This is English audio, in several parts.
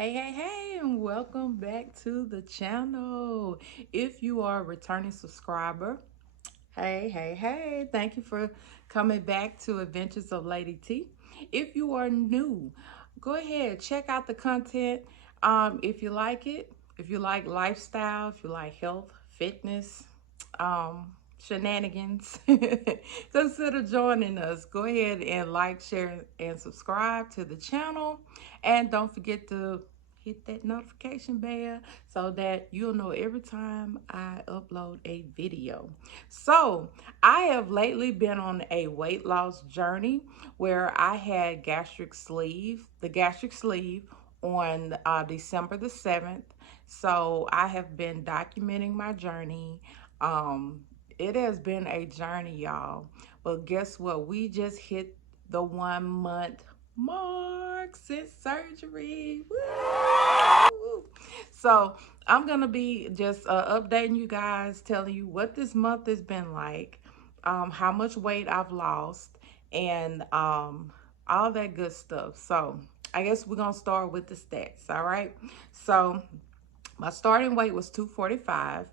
Hey, and welcome back to the channel. If you are a returning subscriber, hey, thank you for coming back to Adventures of Lady T. If you are new, go ahead, check out the content. If you like it, if you like lifestyle, if you like health, fitness, shenanigans, consider joining us. Go ahead and like, share, and subscribe to the channel. And don't forget to hit that notification bell so that you'll know every time I upload a video. So I have lately been on a weight loss journey where I had the gastric sleeve on December the 7th. So I have been documenting my journey. It has been a journey, y'all. But guess what? We just hit the 1 month mark since surgery. Woo! So I'm gonna be just updating you guys, telling you what this month has been like, how much weight I've lost, and all that good stuff. So I guess we're gonna start with the stats. All right. So my starting weight was 245,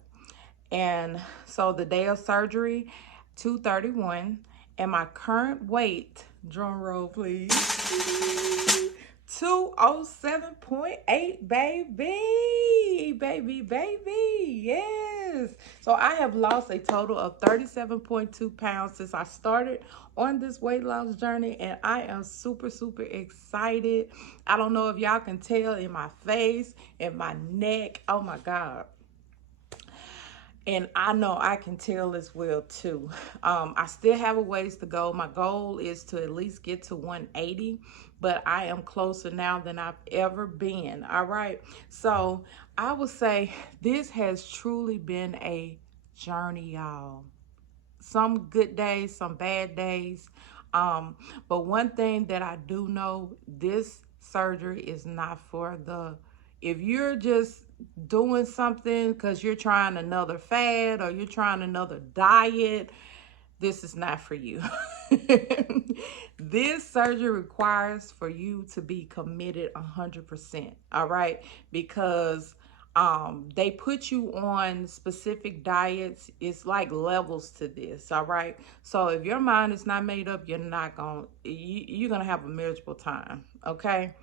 and so the day of surgery, 231, and my current weight, drum roll please, 207.8, baby, yes. So I have lost a total of 37.2 pounds since I started on this weight loss journey, and I am super excited. I don't know if y'all can tell in my face, in my neck. Oh my God. And I know I can tell as well too. I still have a ways to go. My goal is to at least get to 180, but I am closer now than I've ever been. All right. So I would say this has truly been a journey, y'all. Some good days, some bad days. But one thing that I do know, this surgery is not for the, if you're just doing something because you're trying another fad or you're trying another diet, this is not for you. This surgery requires for you to be committed 100%. All right, because they put you on specific diets. It's like levels to this. All right, so if your mind is not made up, you're gonna have a miserable time. Okay,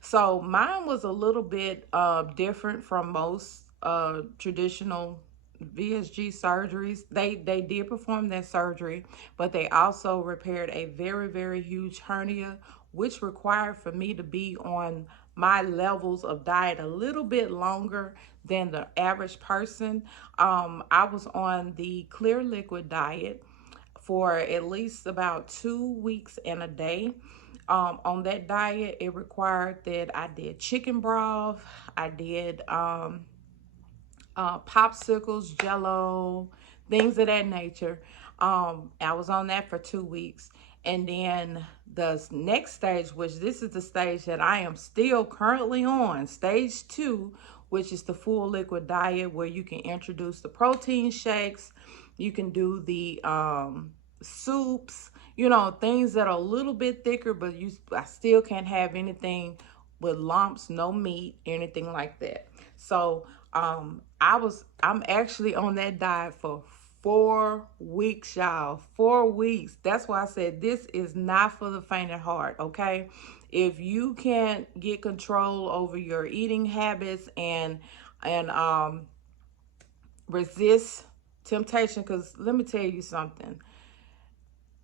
so mine was a little bit different from most traditional VSG surgeries. They did perform that surgery, but they also repaired a very huge hernia, which required for me to be on my levels of diet a little bit longer than the average person. I was on the clear liquid diet for at least about 2 weeks and a day. On that diet, it required that I did chicken broth, I did popsicles, jello, things of that nature. I was on that for 2 weeks. And then the next stage, which this is the stage that I am still currently on, stage 2, which is the full liquid diet, where you can introduce the protein shakes, you can do the soups, things that are a little bit thicker, but I still can't have anything with lumps, no meat, anything like that. So I'm actually on that diet for 4 weeks, y'all. 4 weeks. That's why I said this is not for the faint of heart. Okay, if you can't get control over your eating habits and resist temptation, because let me tell you something,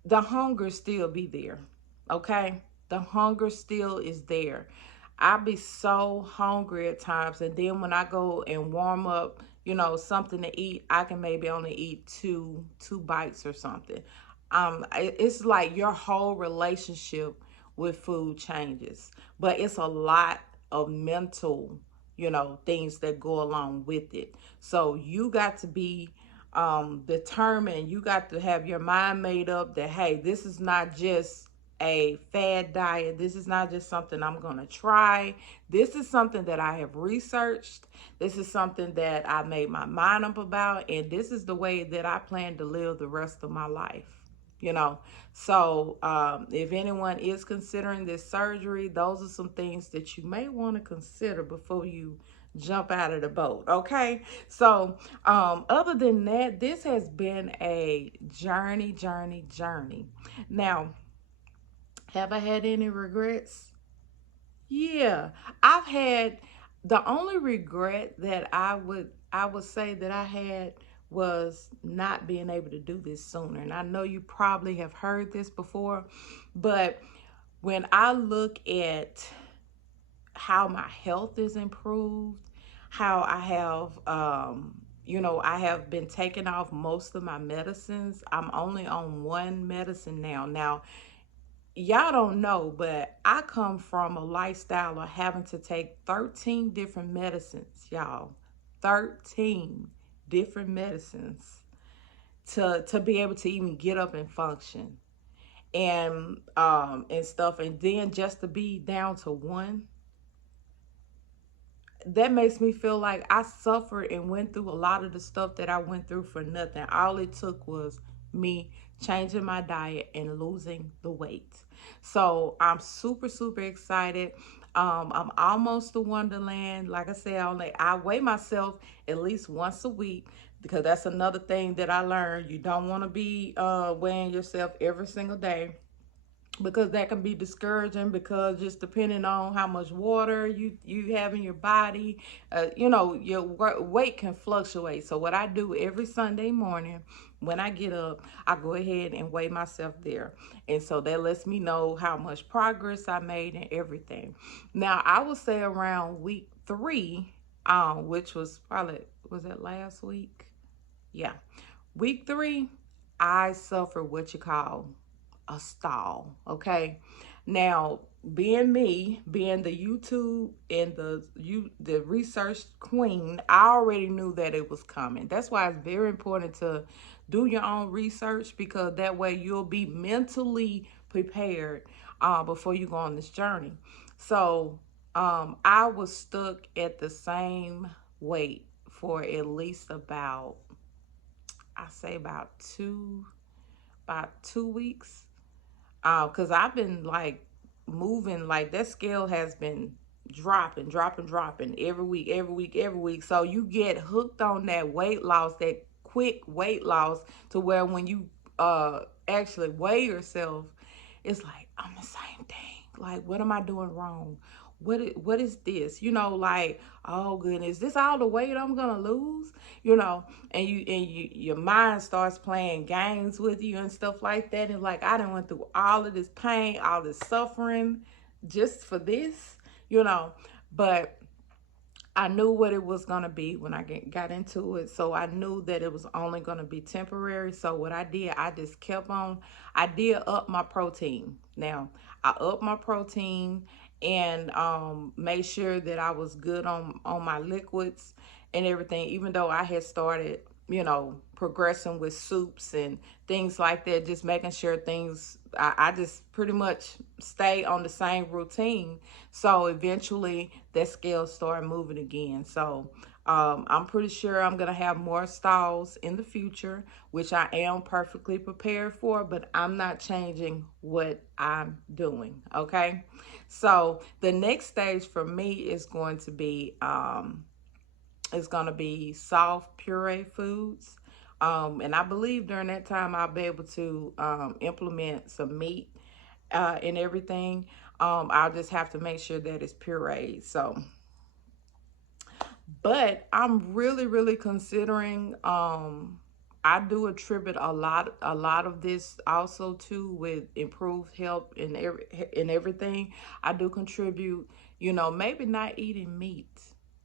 the hunger still be there. Okay, the hunger still is there. I be so hungry at times, and then when I go and warm up, something to eat, I can maybe only eat two bites or something. It's like your whole relationship with food changes, but it's a lot of mental, things that go along with it. So you got to be determined. You got to have your mind made up that, hey, this is not just a fad diet. This is not just something I'm going to try. This is something that I have researched. This is something that I made my mind up about. And this is the way that I plan to live the rest of my life. you know. So if anyone is considering this surgery, those are some things that you may want to consider before you jump out of the boat. Okay, so other than that, this has been a journey. Now, have I had any regrets? Yeah, I've had, the only regret that I would say that I had was not being able to do this sooner. And I know you probably have heard this before, but when I look at how my health is improved, how I have I have been taking off most of my medicines. I'm only on one medicine now. Now, y'all don't know, but I come from a lifestyle of having to take 13 different medicines, y'all. 13 different medicines to be able to even get up and function and stuff, and then just to be down to one, that makes me feel like I suffered and went through a lot of the stuff that I went through for nothing. All it took was me changing my diet and losing the weight. So I'm super excited. I'm almost to Wonderland. Like I said, I weigh myself at least once a week, because that's another thing that I learned. You don't want to be weighing yourself every single day, because that can be discouraging, because just depending on how much water you have in your body, your weight can fluctuate. So what I do every Sunday morning when I get up, I go ahead and weigh myself there, and so that lets me know how much progress I made and everything. Now, I would say around week 3, which was probably, was it last week? Yeah, week 3, I suffered what you call a stall. Okay, now, being me, being the YouTube and the research queen, I already knew that it was coming. That's why it's very important to do your own research, because that way you'll be mentally prepared before you go on this journey. So I was stuck at the same weight for at least about, I say about two weeks, because I've been like moving, like that scale has been dropping every week. So you get hooked on that weight loss, that quick weight loss, to where when you actually weigh yourself, it's like, I'm the same thing. Like, what am I doing wrong? What is this? Like, oh goodness, this all the weight I'm gonna lose? And your mind starts playing games with you and stuff like that. And like, I done went through all of this pain, all this suffering, just for this, you know. But I knew what it was going to be when I got into it. So I knew that it was only going to be temporary. So what I did, I just kept on. I did up my protein. Now, I upped my protein and made sure that I was good on my liquids and everything, even though I had started, progressing with soups and things like that, just making sure things, I just pretty much stay on the same routine. So eventually that scale started moving again. So I'm pretty sure I'm going to have more stalls in the future, which I am perfectly prepared for, but I'm not changing what I'm doing. Okay. So the next stage for me is going to be, soft puree foods. And I believe during that time I'll be able to implement some meat and everything. I'll just have to make sure that it's pureed. So, but I'm really considering. I do attribute a lot of this also too with improved health and everything. I do contribute. Maybe not eating meat.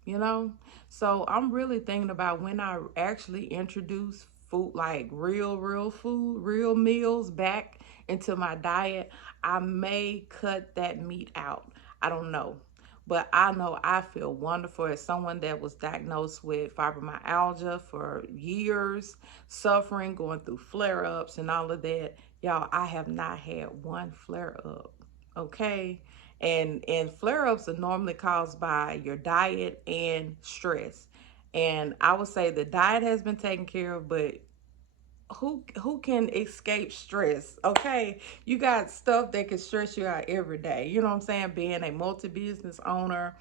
You know, so I'm really thinking about when I actually introduce food, like real food, real meals back into my diet. I may cut that meat out. I don't know. But I know I feel wonderful as someone that was diagnosed with fibromyalgia for years, suffering, going through flare ups and all of that. Y'all, I have not had one flare up. Okay. And flare ups are normally caused by your diet and stress. And I would say the diet has been taken care of, but who can escape stress? Okay, you got stuff that can stress you out every day. You know what I'm saying? Being a multi-business owner,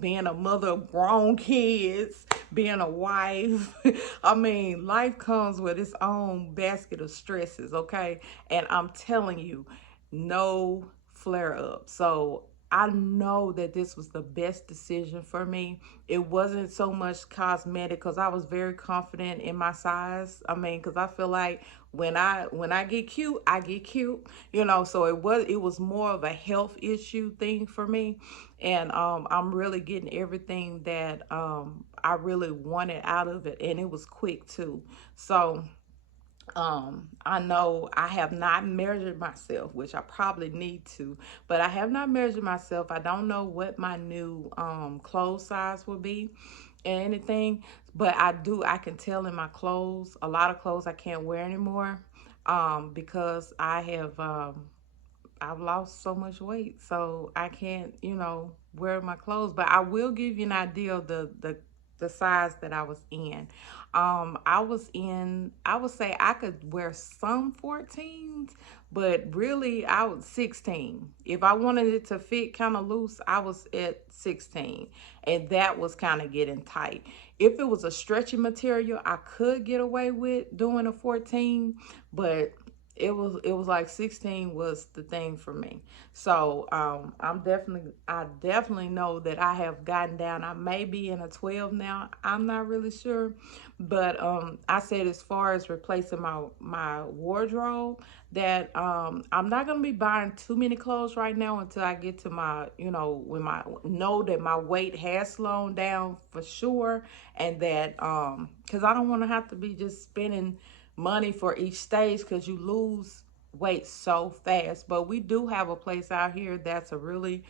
being a mother of grown kids, being a wife. I mean, life comes with its own basket of stresses. Okay, and I'm telling you, no flare up. So I know that this was the best decision for me. It wasn't so much cosmetic because I was very confident in my size. I mean, because I feel like when I get cute, I get cute. You know, so it was more of a health issue thing for me, and I'm really getting everything that I really wanted out of it, and it was quick too. So I know I have not measured myself, which I probably need to, but I have not measured myself. I don't know what my new clothes size will be and anything, but I can tell in my clothes, a lot of clothes I can't wear anymore, because I've lost so much weight, so I can't, wear my clothes. But I will give you an idea of the size that I was in. I was in. I would say I could wear some 14s, but really I was 16. If I wanted it to fit kind of loose, I was at 16, and that was kind of getting tight. If it was a stretchy material, I could get away with doing a 14, but it was like 16 was the thing for me. So I definitely know that I have gotten down. I may be in a 12 now, I'm not really sure, but I said, as far as replacing my wardrobe, that I'm not going to be buying too many clothes right now until I get to my, when my know that my weight has slowed down for sure, and that because I don't want to have to be just spending money for each stage, because you lose weight so fast. But we do have a place out here that's a really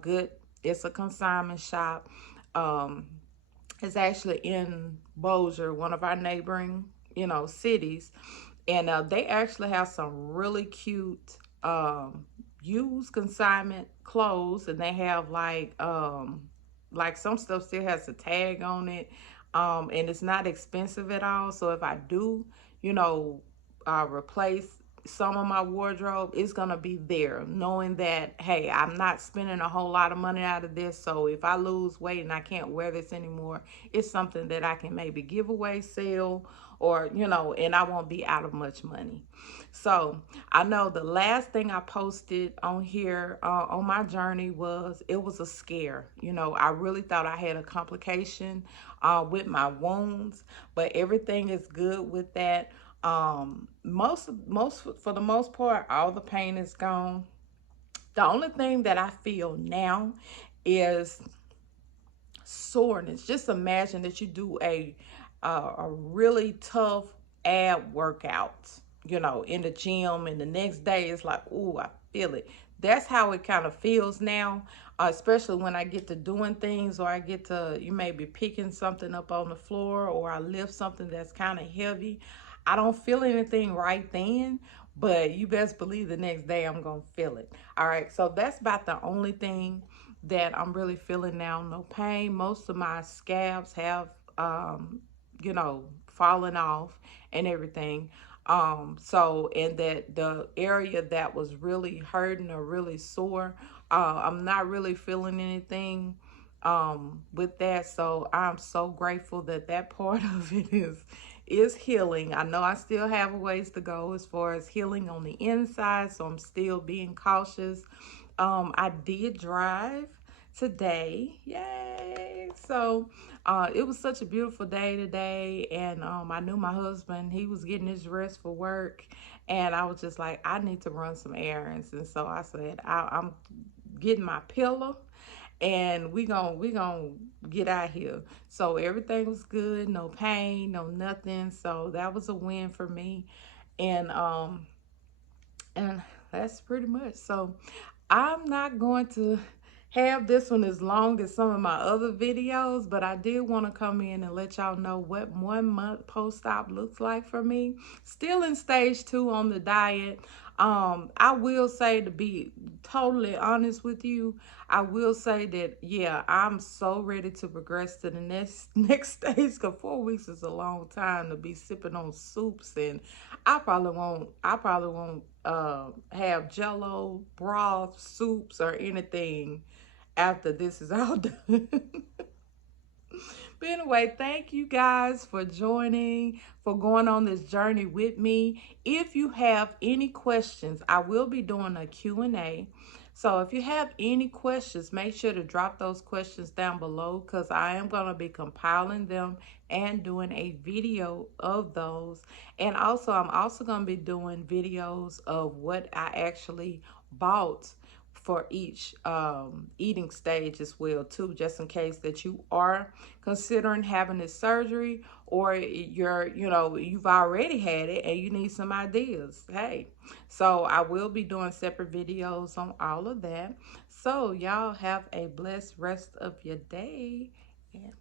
good, it's a consignment shop. um it's actually in Bossier, one of our neighboring, cities, and they actually have some really cute used consignment clothes, and they have like some stuff still has a tag on it, and it's not expensive at all. So if I do, you know, replace some of my wardrobe, it's gonna be there, knowing that, hey, I'm not spending a whole lot of money out of this. So if I lose weight and I can't wear this anymore, it's something that I can maybe give away, sell, or and I won't be out of much money. So I know the last thing I posted on here on my journey was, it was a scare. I really thought I had a complication with my wounds, but everything is good with that. Most for the most part, all the pain is gone. The only thing that I feel now is soreness. Just imagine that you do a really tough ab workout, in the gym, and the next day it's like, ooh, I feel it. That's how it kind of feels now, especially when I get to doing things, or I get to, you may be picking something up on the floor, or I lift something that's kind of heavy. I don't feel anything right then, but you best believe the next day I'm gonna feel it. All right, so that's about the only thing that I'm really feeling now. No pain. Most of my scabs have fallen off and everything. So, and that the area that was really hurting or really sore, I'm not really feeling anything with that. So I'm so grateful that that part of it is healing. I know I still have a ways to go as far as healing on the inside, so I'm still being cautious. I did drive today. Yay! So it was such a beautiful day today, and I knew my husband, he was getting his rest for work, and I was just like, I need to run some errands. And so I said, I'm getting my pillow, and we gonna get out here. So everything was good, no pain, no nothing. So that was a win for me. And that's pretty much. So I'm not going to have this one as long as some of my other videos, but I did want to come in and let y'all know what 1 month post-op looks like for me. Still in stage 2 on the diet. I will say, to be totally honest with you, I will say that yeah, I'm so ready to progress to the next stage. Cause 4 weeks is a long time to be sipping on soups, and I probably won't have Jello, broth, soups, or anything after this is all done. But anyway, thank you guys for joining, for going on this journey with me. If you have any questions, I will be doing a Q&A. So if you have any questions, make sure to drop those questions down below, because I am going to be compiling them and doing a video of those. And also, I'm also going to be doing videos of what I actually bought for each eating stage as well too, just in case that you are considering having this surgery, or you've already had it and you need some ideas. Hey, so I will be doing separate videos on all of that. So y'all have a blessed rest of your day, and